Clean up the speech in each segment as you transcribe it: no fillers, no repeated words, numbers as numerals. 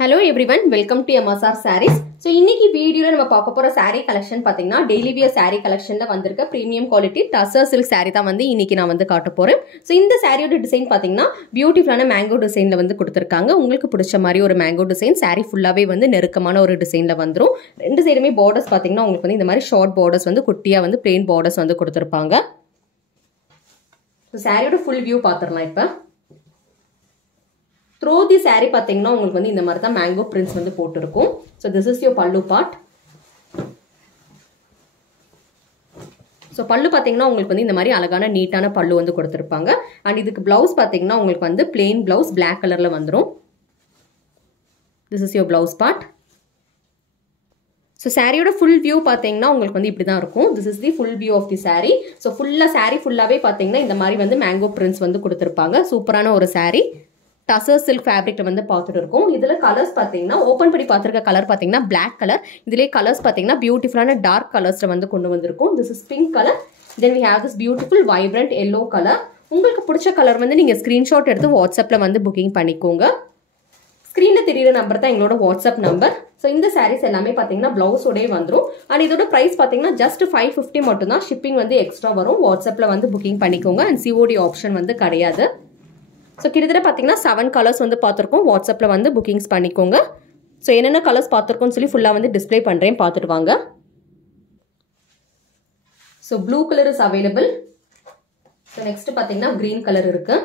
Hello everyone, welcome to MSR Sarees. So இன்னைக்கு வீடியோல நம்ம பார்க்க போற saree collection பாத்தீங்கன்னா daily wear saree collectionல வந்திருக்க premium quality tussar silk saree தான் வந்து இன்னைக்கு நான் வந்து காட்ட போறேன். So இந்த சாரியோட டிசைன் பாத்தீங்கன்னா பியூட்டிஃபுல்லான மேங்கோ டிசைன்ல வந்து கொடுத்திருக்காங்க. உங்களுக்கு பிடிச்ச மாதிரி ஒரு மேங்கோ டிசைன் saree ஃபுல்லாவே வந்து நெருக்கமான ஒரு டிசைன்ல வந்துரும். ரெண்டு சைடுமே borders பாத்தீங்கன்னா உங்களுக்கு வந்து இந்த மாதிரி ஷார்ட் borders வந்து குட்டியா வந்து plain borders வந்து கொடுத்திருப்பாங்க. So சாரியோட full view பாத்துறலாம் இப்ப. Through the saree பாத்தீங்கன்னா உங்களுக்கு வந்து இந்த மாதிரி தான் mango prints வந்து போட்டுருக்கும். So this is your pallu part. So pallu பாத்தீங்கன்னா உங்களுக்கு வந்து இந்த மாதிரி அழகான நீட்டான pallu வந்து கொடுத்திருப்பாங்க. And இதுக்கு blouse பாத்தீங்கன்னா உங்களுக்கு வந்து plain blouse black colorல வந்துரும். This is your blouse part. So சாரியோட full view பாத்தீங்கன்னா உங்களுக்கு வந்து இப்படி தான் இருக்கும். This is the full view of the saree. So full saree ஃபுல்லாவே பாத்தீங்கன்னா இந்த மாதிரி வந்து mango prints வந்து கொடுத்திருப்பாங்க. சூப்பரான ஒரு saree. Tussar silk fabric வந்து பார்த்துட்டு இருக்கோம். இதுல கலர்ஸ் பாத்தீங்கன்னா ஓபன் பண்ணி பார்த்திருக்க கலர் பாத்தீங்கன்னா black கலர். இதுலயே கலர்ஸ் பாத்தீங்கன்னா பியூட்டிஃபுல்லான டார்க் கலர்ஸ்ல வந்து கொண்டு வந்திருக்கும். This is pink color. Then we have this beautiful vibrant yellow color. உங்களுக்கு பிடிச்ச கலர் வந்து நீங்க ஸ்கிரீன்ஷாட் எடுத்து வாட்ஸ்அப்ல வந்து புக்கிங் பண்ணிக்கோங்க. ஸ்கிரீன்ல தெரியுற நம்பர் தான் எங்களோட வாட்ஸ்அப் நம்பர். ஸோ இந்த சாரீஸ் எல்லாமே பாத்தீங்கன்னா பிளவுஸோடய வந்துடும். அண்ட் இதோட பிரைஸ் பாத்தீங்கன்னா ஜஸ்ட் 550 மட்டும் தான். ஷிப்பிங் வந்து எக்ஸ்ட்ரா வரும். வாட்ஸ்அப்ல வந்து புக்கிங் பண்ணிக்கோங்க. அண்ட் COD ஆப்ஷன் வந்து கிடையாது. ஸோ கிட்டத்தட்ட பார்த்தீங்கன்னா 7 கலர்ஸ் வந்து பார்த்துருக்கோம். வாட்ஸ்அப்பில் வந்து புக்கிங்ஸ் பண்ணிக்கோங்க. ஸோ என்னென்ன கலர்ஸ் பார்த்துருக்கோம்னு சொல்லி ஃபுல்லாக வந்து டிஸ்பிளே பண்ணுறேன், பார்த்துட்டு வாங்க. So blue colour is available. So next பார்த்தீங்கன்னா க்ரீன் கலர் இருக்கு.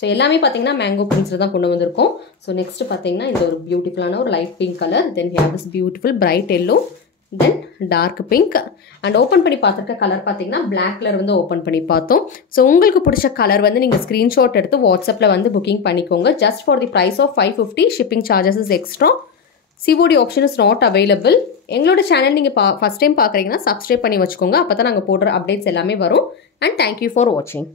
ஸோ எல்லாமே பார்த்தீங்கன்னா மேங்கோ பிரிண்ட்ஸில் தான் கொண்டு வந்திருக்கோம். ஸோ நெக்ஸ்ட் பார்த்தீங்கன்னா இந்த ஒரு பியூட்டிஃபுல்லான ஒரு light pink colour. Then we have this beautiful bright yellow. Then dark pink. And open பண்ணி பார்த்துருக்க கலர் பார்த்தீங்கன்னா பிளாக் கலர் வந்து ஓப்பன் பண்ணி பார்த்தோம். ஸோ உங்களுக்கு பிடிச்ச கலர் வந்து நீங்கள் ஸ்க்ரீன்ஷாட் எடுத்து வாட்ஸ்அப்பில் வந்து புக்கிங் பண்ணிக்கோங்க. Just for the price of 550. Shipping charges is extra. COD option is not available. எங்களோட சேனல் நீங்கள் ஃபர்ஸ்ட் டைம் பார்க்குறீங்கன்னா சப்ஸ்கிரைப் பண்ணி வச்சுக்கோங்க. அப்போ தான் நாங்கள் போடுற அப்டேட்ஸ் எல்லாமே வரும். அண்ட் தேங்க்யூ ஃபார் வாட்சிங்.